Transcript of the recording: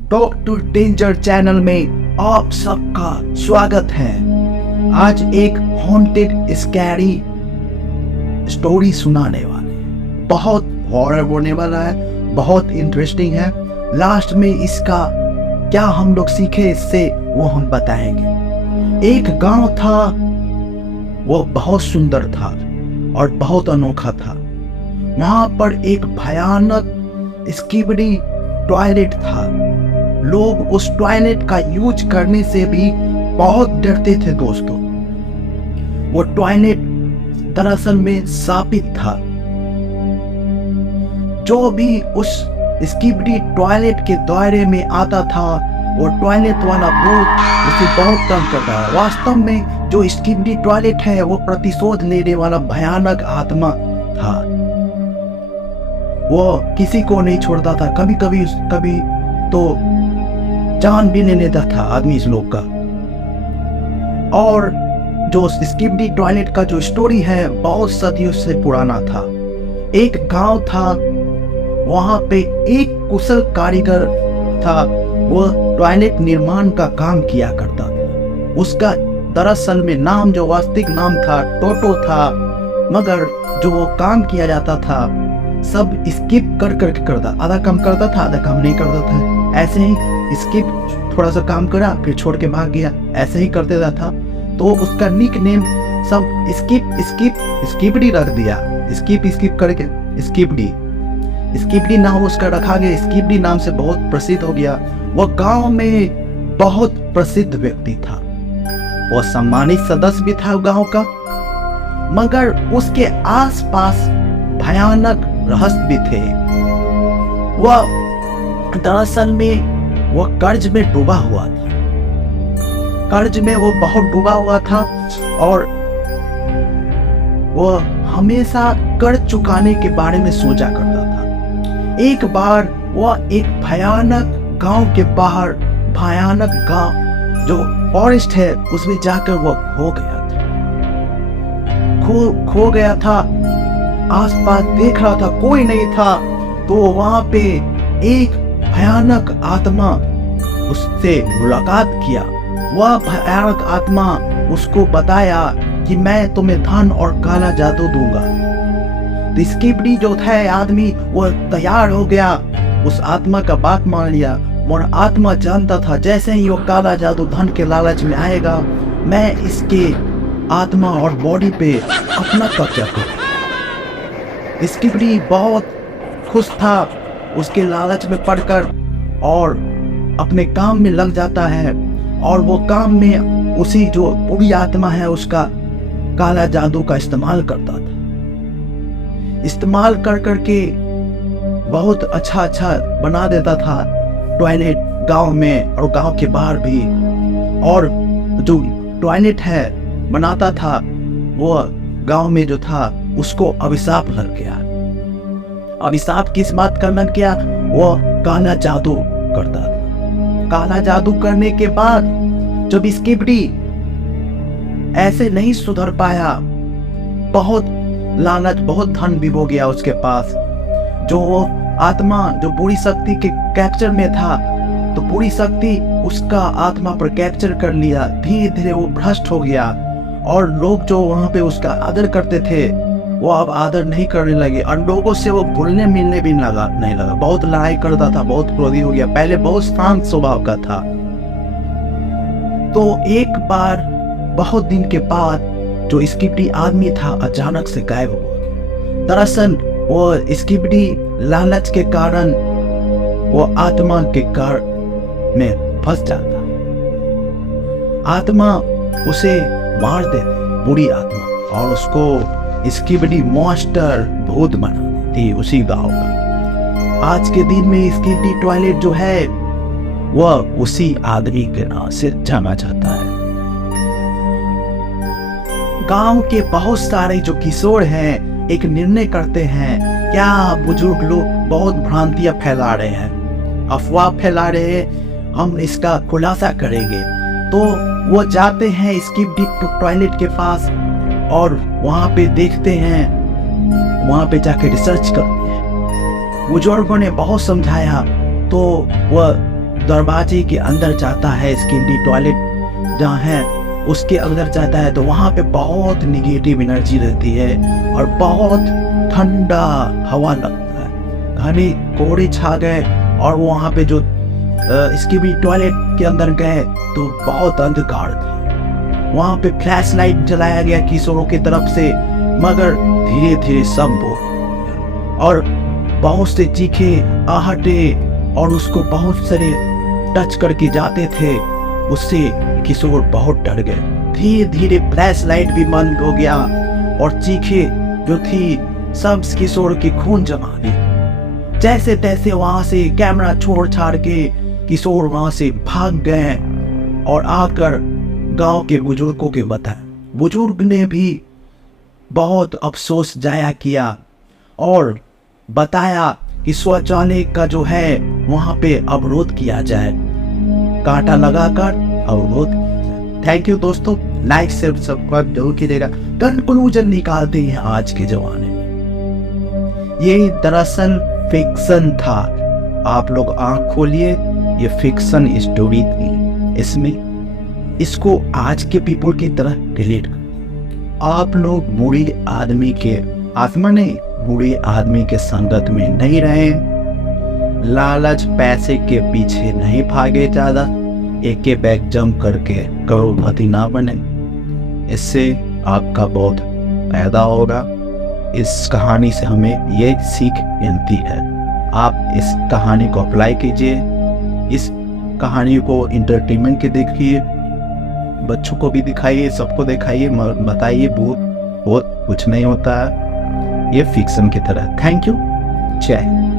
Doctor danger channel में आप सबका स्वागत है। आज एक हॉन्टेड स्कैरी स्टोरी सुनाने वाले हैं। बहुत हॉरर होने वाला है, बहुत इंटरेस्टिंग है। लास्ट में इसका क्या हम लोग सीखे इससे वो हम बताएंगे। एक गांव था, वो बहुत सुंदर था और बहुत अनोखा था। वहां पर एक भयानक स्किबडी टॉयलेट था। लोग उस टॉयलेट का यूज करने से भी बहुत डरते थे दोस्तों। वो टॉयलेट दरअसल में शापित था। जो भी उस स्किबडी टॉयलेट के दायरे में आता था, वो टॉयलेट वाला भूत उसे बहुत तंग करता है। वास्तव में जो स्किबडी टॉयलेट है वो प्रतिशोध लेने वाला भयानक आत्मा था। वो किसी को नहीं छोड़ता था। कभी कभी तो जान भी ले लेता था आदमी इस लोग का। और जो स्किबडी टॉयलेट का जो स्टोरी है बहुत सदियों से पुराना था। एक गांव था, वहां पे एक कुशल कारीगर था। वह टॉयलेट निर्माण का काम किया करता था। उसका दरअसल में नाम, जो वास्तविक नाम था, टोटो था। मगर जो वो काम किया जाता था सब स्किप कर करता। आधा काम करता था, आधा काम नहीं करता था। ऐसे ही स्किप थोड़ा सा काम करा फिर छोड़ के भाग गया, ऐसे ही करते रहता था। तो उसका निक नेम सब स्किपडी रख दिया। स्किप करके स्किपडी नाम उसका रखा गया। स्किपडी नाम से बहुत प्रसिद्ध हो गया। वह गांव में बहुत प्रसिद्ध व्यक्ति था। वह सम्मानित सदस्य भी था गांव का। मगर उसके आसपास भयानक रहस्य भी थे। वह दरअसल में वह कर्ज में डूबा हुआ था। कर्ज में वो बहुत डूबा हुआ था और वह हमेशा कर्ज चुकाने के बारे में सोचा करता था। एक बार वह एक भयानक गांव के बाहर, भयानक गांव जो फॉरेस्ट है उसमें जाकर वह खो गया था। खो गया था। आसपास देख रहा था, कोई नहीं था। तो वहां पे एक भयानक आत्मा उससे मुलाकात किया। वह भयानक आत्मा उसको बताया कि मैं तुम्हें धन और काला जादू दूंगा। तो स्किबडी जो था आदमी, वह तैयार हो गया, उस आत्मा का बात मान लिया। और आत्मा जानता था जैसे ही वो काला जादू धन के लालच में आएगा, मैं इसके आत्मा और बॉडी पे अपना कब्जा करूं। स्किबडी बहुत खुश था उसके लालच में पड़कर और अपने काम में लग जाता है। और वो काम में उसी जो बुरी आत्मा है उसका काला जादू का इस्तेमाल करता था। इस्तेमाल कर करके बहुत अच्छा बना देता था टॉयलेट गांव में और गांव के बाहर भी। और जो टॉयलेट है बनाता था, वो गांव में जो था उसको अभिशाप लग गया। अभिशाप किस बात का लग गया? वो काला जादू करता था। काला जादू करने के बाद जब स्किबडी ऐसे नहीं सुधर पाया, बहुत लालच, बहुत धन भी हो गया उसके पास। जो वो आत्मा जो बुरी शक्ति के कैप्चर में था, तो बुरी शक्ति उसका आत्मा पर कैप्चर कर लिया। धीरे धीरे वो भ्रष्ट हो गया और लोग जो वहां पे उसका आदर करते थे वो अब आदर नहीं करने लगे। और लोगों से वो घुलने मिलने भी नहीं लगा। बहुत लड़ाई करता था, बहुत क्रोधी हो गया। पहले बहुत शांत स्वभाव का था। तो एक बार बहुत दिन के बाद जो स्किबडी आदमी था अचानक से गायब हो गया। दरअसल वो स्किबडी लालच के कारण वो आत्मा के कारण में फंस जाता। आत्मा उसे मार दे, बुरी आत्मा, और उसको स्किबडी मॉन्स्टर भूत बना देती उसी गांव का। आज के दिन में स्किबडी टॉयलेट जो है वह उसी आदमी के नाम से जाना जाता है। गांव के बहुत सारे जो किशोर हैं एक निर्णय करते हैं, क्या बुजुर्ग लोग बहुत भ्रांतियां फैला रहे हैं, अफवाह फैला रहे हैं, हम इसका खुलासा करेंगे। तो वो जाते हैं स्किबडी टॉयलेट के पास और वहां पे देखते हैं, वहां पे जाके रिसर्च करते हैं। बुजुर्गों ने बहुत समझाया तो वह दरवाजे के अंदर जाता है, स्किन टॉयलेट जहाँ है उसके अंदर जाता है, तो वहाँ पे बहुत निगेटिव एनर्जी रहती है और बहुत ठंडा हवा लगता है। घने कोहरे छा गए और वहाँ पे जो इसके भी टॉयलेट के अंदर गए तो बहुत अंधकार था। वहाँ पे फ्लैश लाइट जलाया गया किशोरों की तरफ से, मगर धीरे धीरे सब बोल और बहुत से चीखे आहटे और उसको बहुत सारे टच करके जाते थे, उससे किशोर बहुत डर गए। धीरे धीरे फ्लैश लाइट भी बंद हो गया और चीखे जो थी सब किशोर की खून जमा दी। जैसे तैसे वहां से कैमरा छोड़ छाड़ के किशोर वहां से भाग गए और आकर गांव के बुजुर्गों के बताया। बुजुर्ग ने भी बहुत अफसोस जाया किया और बताया कि शौचालय का जो है वहां पे अवरोध किया जाए, कांटा लगाकर अवरोध। थैंक यू दोस्तों, लाइक शेयर सब्सक्राइब जरूर कीजिएगा। कंक्लूजन निकालते हैं आज के जमाने में, ये दरअसल फिक्शन था। आप लोग आंख खोलिए, ये फिक्शन स्टोरी थी। इसमें इसको आज के पीपल की तरह रिलेट कर आप लोग बूढ़े आदमी के आत्मा नहीं, बूढ़े आदमी के संगत में नहीं रहे, लालच पैसे के पीछे नहीं भागे ज्यादा, एक के बैग जंप करके करोड़पति ना बने। इससे आपका बहुत फायदा होगा। इस कहानी से हमें ये सीख मिलती है। आप इस कहानी को अप्लाई कीजिए, इस कहानी को इंटरटेनमेंट के देखिए, बच्चों को भी दिखाइए, सबको दिखाइए, बताइए बहुत कुछ नहीं होता है, ये फिक्शन की तरह। थैंक यू, जय हिंद।